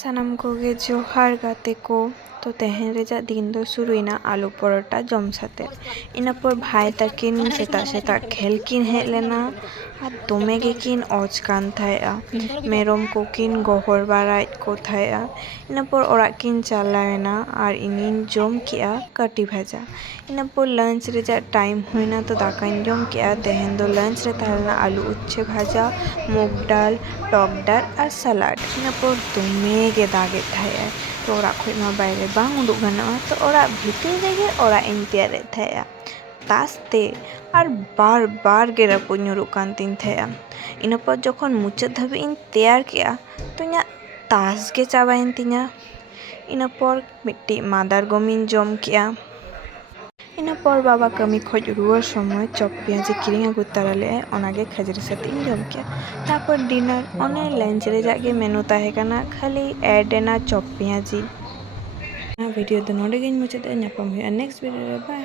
ᱥᱟᱱᱟᱢ ᱠᱚᱜᱮ ᱡᱚᱦᱟᱨ ᱜᱟᱛᱮ ᱠᱚ। तो तेहन रेजा दिन दो शुरुना आलू परोटा जम साथे इनापर भाई ताकिन सेता सेता खेल किन हेज लेना और दमे गे किन ओज कान थाया मेरम को किन गहर बाराय को थाया इनापर ओरा किन चालायना और इनिन जम किया काटी भाजा इनापर लंच रेजा टाइम हुईना तो दाकाइन जम किया तेहन दो लंच रे ताहलेना आलू उच्छे भाजा मुग डाल टक डाल और सलाड इनापर दमे गे दागे थाया तो ओरा खोज मा बायरे बांग उडुक गानोआ तो ओरा भितर रेगे ओरा इन तैयारे थाया तासते और बार बार गे रापुद ᱧᱩᱨᱩᱜ कान तीन थाया इनापर जखन मुचाद धाबी इन तैयार किया तो इना तास गे चाबायन तिना इनापर मिट्टी मादार गमिन जम किया इनापर बाबा कमी खोज रुआर समय चप पेंयाजी किरिंग आगु तरा लेआय ओनागे खजरी साथे इन जम किया तारपर डिनर ओने लंच रेजाग गे मेनू ताहे काना खाली ऐड एना चप पेंयाजी वीडियो दो नोडे गिन मुचाद ᱧᱟᱯᱟᱢ ᱦᱩᱭᱩᱜᱼᱟ नेक्स्ट वीडियो रे बाय।